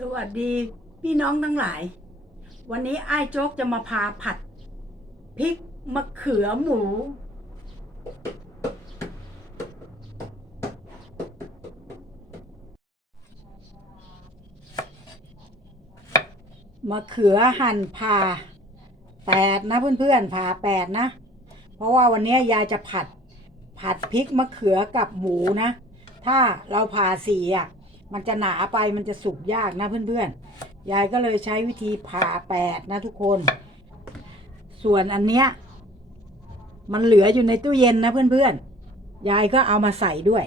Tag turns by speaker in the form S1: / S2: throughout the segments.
S1: สวัสดีพี่น้องทั้งหลาย วันนี้ไอ้โจ๊กจะมาพาผัดพริกมะเขือหมู มะเขือหั่นผ่าแปดนะเพื่อนๆผ่าแปดนะ เพราะว่าวันนี้ยายจะผัด ผัดพริกมะเขือกับหมูนะ ถ้าเราผ่าสี่อะ มันจะหนาไปมันจะสุกยากนะเพื่อนๆ ยายก็เลยใช้วิธีผ่าแปดนะทุกคน ส่วนอันเนี้ย มันเหลืออยู่ในตู้เย็นนะเพื่อนๆ ยายก็เอามาใส่ด้วย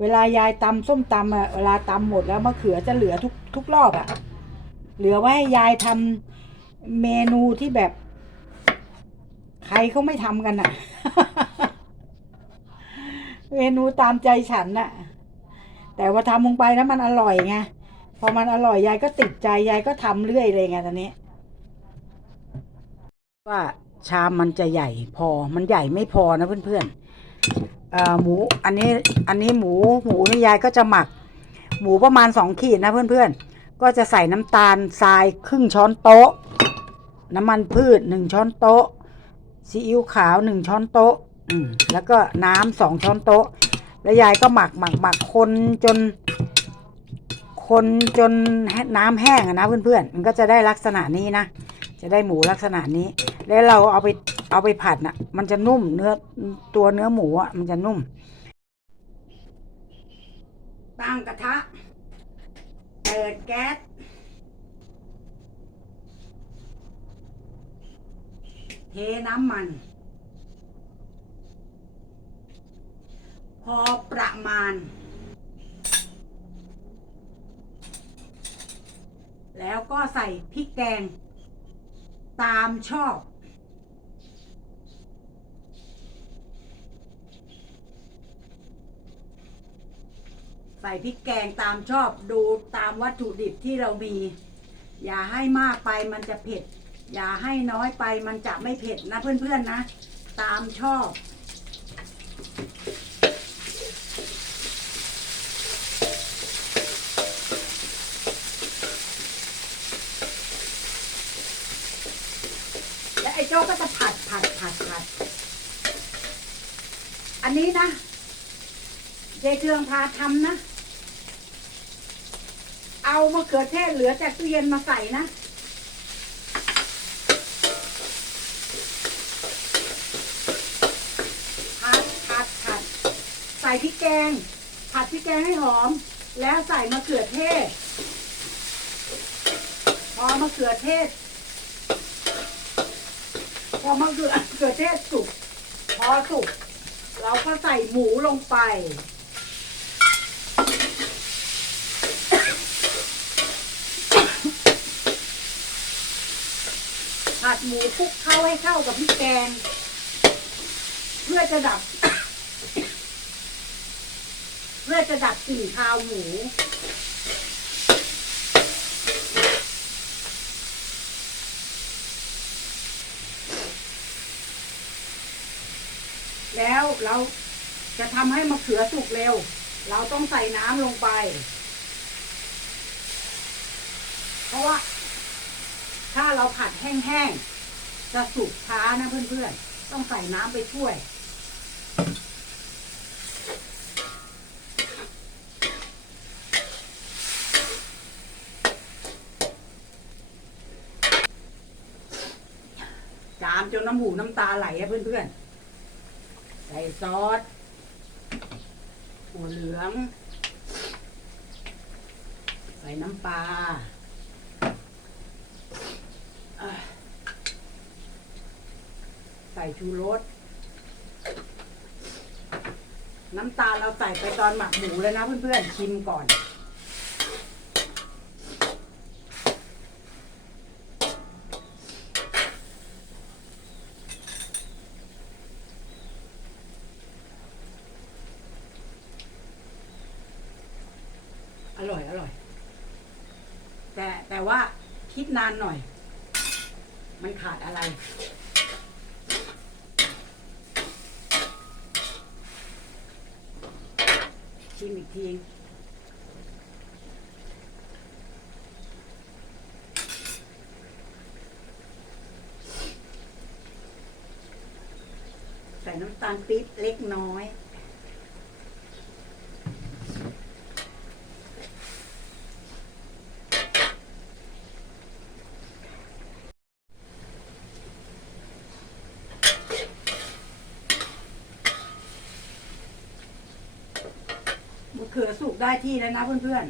S1: เวลายายตำส้มตำอะเวลาตำหมดแล้วมะเขือจะเหลือทุกทุกรอบอะเหลือไว้ให้ยายทำเมนูที่แบบ ใครเขาไม่ทำกันอะ เมนูตามใจฉันน่ะ แต่ว่าทำลงไปแล้วมันอร่อยไงพอมันอร่อยยายก็ติดใจยายก็ทำเรื่อยเลยไงตอนนี้ ว่าชามมันจะใหญ่พอมันใหญ่ไม่พอนะเพื่อนๆหมูอันนี้อันนี้หมูหมูนี่ยายก็จะหมัก หมูประมาณสองขีดนะเพื่อนๆ ก็จะใส่น้ำตาลทรายครึ่งช้อนโต๊ะ น้ำมันพืชหนึ่งช้อนโต๊ะซีอิ๊วขาวหนึ่งช้อนโต๊ะ อืมแล้วก็น้ำสองช้อนโต๊ะ แล้วยายก็หมักหมักหมักคนจน คนจนน้ำแห้งอะนะเพื่อนๆมันก็จะได้ลักษณะนี้นะจะได้หมูลักษณะนี้ แล้วเราเอาไปเอาไปผัดน่ะ มันจะนุ่มเนื้อตัวเนื้อหมูอะมันจะนุ่ม ตั้งกระทะ เปิดแก๊ส เทน้ำมัน พอประมาณ แล้วก็ใส่พริกแกง ตามชอบ ใส่พริกแกงตามชอบดูตามวัตถุดิบที่เรามี อย่าให้มากไปมันจะเผ็ด อย่าให้น้อยไปมันจะไม่เผ็ดนะเพื่อนๆนะ ตามชอบ และไอ้ โจ้ก็จะผัดผัดผัดผัด อันนี้นะยายเทืองพาทำนะ เอามะเขือเทศเหลือจากตู้เย็นมาใส่นะผัดผัดผัด ใส่พริกแกง ผัดพริกแกงให้หอม แล้วใส่มะเขือเทศ พอมะเขือเทศ พอมะเขือเขือเทศสุกพอสุก เราก็ใส่หมูลงไป ผัดหมูคลุกเข้าให้เข้ากับพริกแกง เพื่อจะดับ เพื่อจะดับกลิ่นคาวหมู แล้วเราจะทำให้มะเขือสุกเร็ว เราต้องใส่น้ำลงไป เพราะว่า ถ้าเราผัดแห้งๆ จะสุกช้านะเพื่อนๆ ต้องใส่น้ำไปช่วยจามจนน้ำหูน้ำตาไหลอะเพื่อนๆ ส่ซอสหัวเหลือง ใส่น้ำปลาใส่ชูรส น้ำตาลเราใส่ไปตอนหมักหมูแล้วนะเพื่อนๆ ชิมก่อน ว่าคิดนานหน่อย มันขาดอะไร ชิมอีกทีใส่น้ำตาลปี๊บเล็กน้อย เขือสุกได้ที่แล้วนะเพื่อน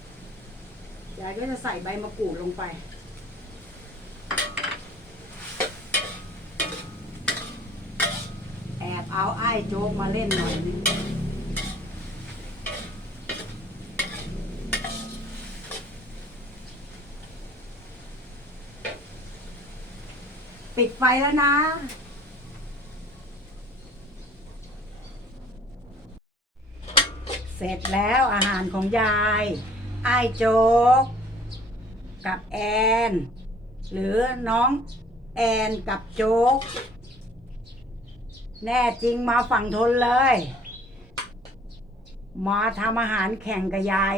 S1: ๆยายก็จะใส่ใบมะกรูดลงไป แอบเอาไอ้โจ๊กมาเล่นหน่อยนึงปิดไฟแล้วนะ เสร็จแล้วอาหารของยายไอ้โจ๊กกับแอน หรือน้องแอนกับโจ๊ก แน่จริงมาฝั่งทนเลย มาทำอาหารแข่งกับยาย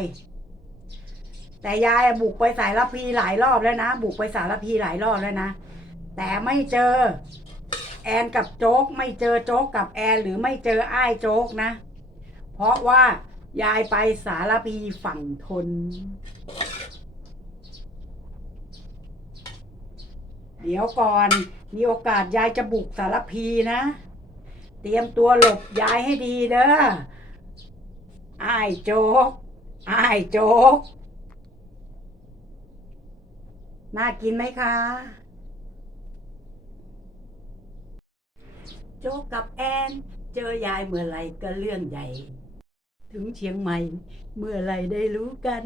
S1: แต่ยายบุกไปสายละพีหลายรอบแล้วนะ บุกไปสารพีหลายรอบแล้วนะ แต่ไม่เจอ แอนกับโจ๊ก ไม่เจอโจ๊กกับแอน หรือไม่เจอไอ้โจ๊กนะ เพราะว่า ยายไปสารพีฝั่งทน เดี๋ยวก่อน มีโอกาสยายจะบุกสารพีนะ เตรียมตัวหลบยายให้ดีเด้ออ้ายโจ๊กอ้ายโจ๊ก น่ากินไหมคะ โจ๊กกับแอน เจอยายเมื่อไหรก็เรื่องใหญ่ ถึงเชียงใหม่ เมื่อไหรได้รู้กัน